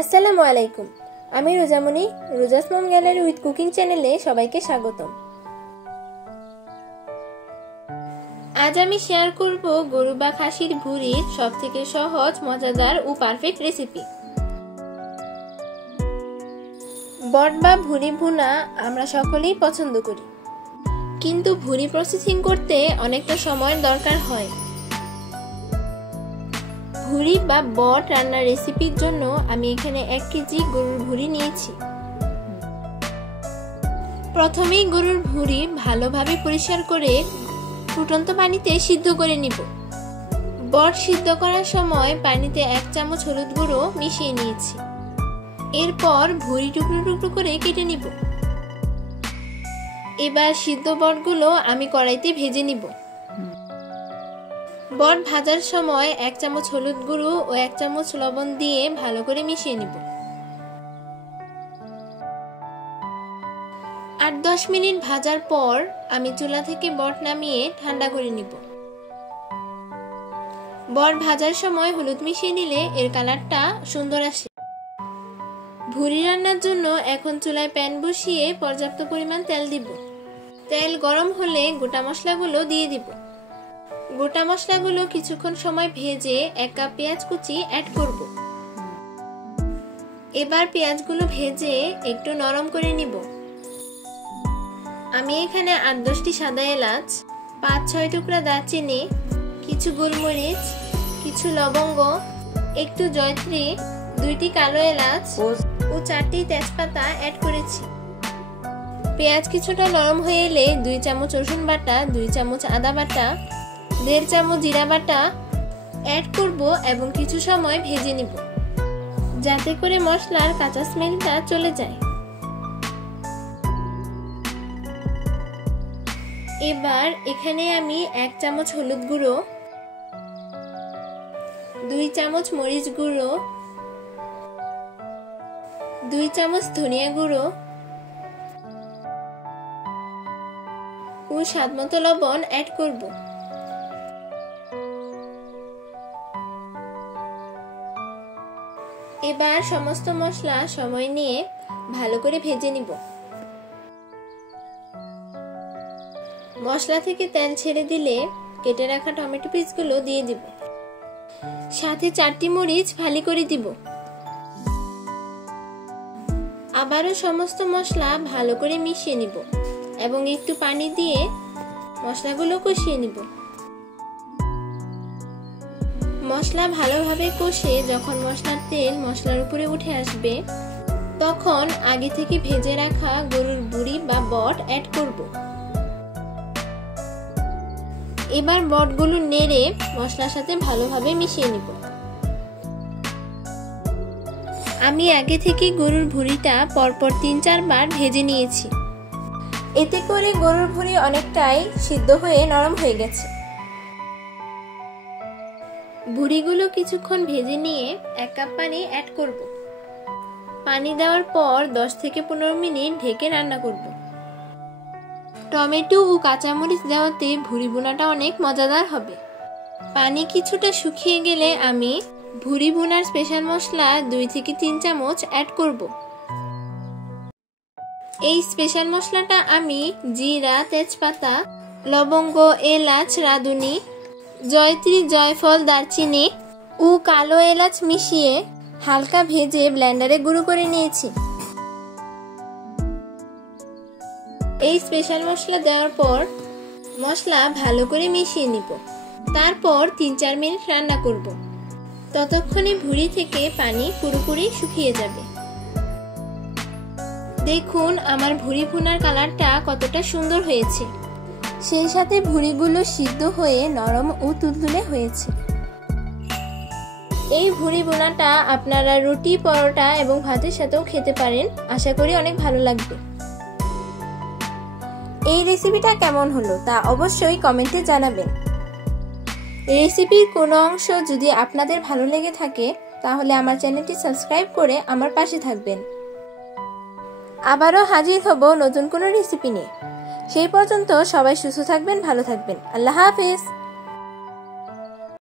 আসসালামু আলাইকুম। আমি রোজামনি, রোজাস মম গ্যালারি উইথ কুকিং চ্যানেলে সবাইকে স্বাগতম। আজ আমি শেয়ার করব গরু বা খাসির ভুঁড়ির সবথেকে সহজ, মজাদার ও পারফেক্ট রেসিপি। বট বা ভুঁড়ি ভুনা আমরা সকলেই পছন্দ করি, কিন্তু ভুঁড়ি প্রসেসিং করতে অনেকটা সময়ের দরকার হয়। ভুঁড়ি বা বট রান্নার রেসিপির জন্য আমি এখানে 1 কেজি গরুর ভুঁড়ি নিয়েছি। প্রথমেই গরুর ভুঁড়ি ভালোভাবে পরিষ্কার করে ফুটন্ত পানিতে সিদ্ধ করে নিব। বট সিদ্ধ করার সময় পানিতে 1 চামচ হলুদ গুঁড়ো মিশিয়ে নিয়েছি। এরপর ভুঁড়ি টুকরো টুকরো করে কেটে নিব। এবার সিদ্ধ বটগুলো আমি কড়াইতে ভেজে নিব। বট ভাজার সময় 1 চামচ হলুদ গুঁড়ো ও 1 চামচ লবণ দিয়ে ভালো করে মিশিয়ে নিব। 8-10 মিনিট ভাজার পর আমি চুলা থেকে বট নামিয়ে ঠান্ডা করে নিব। বট ভাজার সময় হলুদ মিশিয়ে নিলে এর কালারটা সুন্দর আসে। ভুঁড়ি রান্নার জন্য এখন চুলায় প্যান বসিয়ে পর্যাপ্ত পরিমাণ তেল দিব। তেল গরম হলে গোটা মশলাগুলো দিয়ে দিব। গোটা মশলাগুলো কিছুক্ষণ সময় ভেজে 1 কাপ পেঁয়াজ কুচি অ্যাড করব। এবার পেঁয়াজগুলো ভেজে একটু নরম করে নিব। আমি এখানে 8-10টি সাদা এলাচ, 5-6 টুকরা দারচিনি, কিছু গোলমরিচ, কিছু লবঙ্গ, একটু জয়ত্রী, 2টি কালো এলাচ ও 4টি তেজপাতা অ্যাড করেছি। পেঁয়াজ কিছুটা নরম হয়ে এলে 2 চামচ রসুন বাটা, 2 চামচ আদা বাটা, 1.5 চামচ জিরা বাটা অ্যাড করব এবং কিছু সময় ভেজে নিব, যাতে করে মশলার কাঁচা স্মেলটা চলে যায়। এবার এখানে আমি 1 চামচ হলুদ গুঁড়ো, 2 চামচ মরিচ গুঁড়ো, 2 চামচ ধনিয়া গুঁড়ো ও স্বাদমতো লবণ অ্যাড করব। এবার সমস্ত মশলা সময় নিয়ে ভালো করে ভেজে নিব। মশলা থেকে তেল ছেড়ে দিলে কেটে রাখা টমেটো পিসগুলো দিয়ে দিব। সাথে 4টি মরিচ ফালি করে দিব। আবারও সমস্ত মশলা ভালো করে মিশিয়ে নিব এবং একটু পানি দিয়ে মশলাগুলো কষিয়ে নিব। মশলা ভালোভাবে কষে যখন মশলার তেল মশলার উপরে উঠে আসবে, তখন আগে থেকে ভেজে রাখা গরুর ভুঁড়ি বা বট অ্যাড করব। এবার বটগুলো নেড়ে মশলার সাথে ভালোভাবে মিশিয়ে নিব। আমি আগে থেকে গরুর ভুঁড়িটা পরপর 3-4 বার ভেজে নিয়েছি। এতে করে গরুর ভুঁড়ি অনেকটাই সিদ্ধ হয়ে নরম হয়ে গেছে। ভুঁড়িগুলো কিছুক্ষণ ভেজে নিয়ে 1 কাপ পানি অ্যাড করব। পানি দেওয়ার পর 10 থেকে 15 মিনিট ঢেকে রান্না করব। টমেটো ও কাঁচামরিচ দেওয়াতে ভুঁড়ি ভুনাটা অনেক মজাদার হবে। পানি কিছুটা শুকিয়ে গেলে আমি ভুঁড়ি ভুনার স্পেশাল মশলা 2 থেকে 3 চামচ অ্যাড করব। এই স্পেশাল মশলাটা আমি জিরা, তেজপাতা, লবঙ্গ, এলাচ, রাঁধুনি, জয়ত্রী, জয়ফল, দারচিনি ও কালো এলাচ মিশিয়ে হালকা ভেজে ব্লেন্ডারে গুঁড়ো করে নিয়েছি। এই স্পেশাল মশলা দেওয়ার পর মশলা ভালো করে মিশিয়ে নিব। তারপর 3-4 মিনিট রান্না করব। ততক্ষণে ভুঁড়ি থেকে পানি পুরোপুরি শুকিয়ে যাবে। দেখুন আমার ভুঁড়ি ভুনার কালারটা কতটা সুন্দর হয়েছে। সেই সাথে ভুঁড়িগুলো সিদ্ধ হয়ে নরম ও তুলতুলে হয়েছে। এই ভুঁড়ি ভুনাটা আপনারা রুটি, পরোটা এবং ভাতের সাথেও খেতে পারেন। আশা করি অনেক ভালো লাগবে। এই রেসিপিটা কেমন হলো তা অবশ্যই কমেন্টে জানাবেন। রেসিপির কোনো অংশ যদি আপনাদের ভালো লেগে থাকে তাহলে আমার চ্যানেলটি সাবস্ক্রাইব করে আমার পাশে থাকবেন। আবারও হাজির হব নতুন কোনো রেসিপি নিয়ে। সেই পর্যন্ত সবাই সুস্থ থাকবেন, ভালো থাকবেন। আল্লাহ হাফেজ।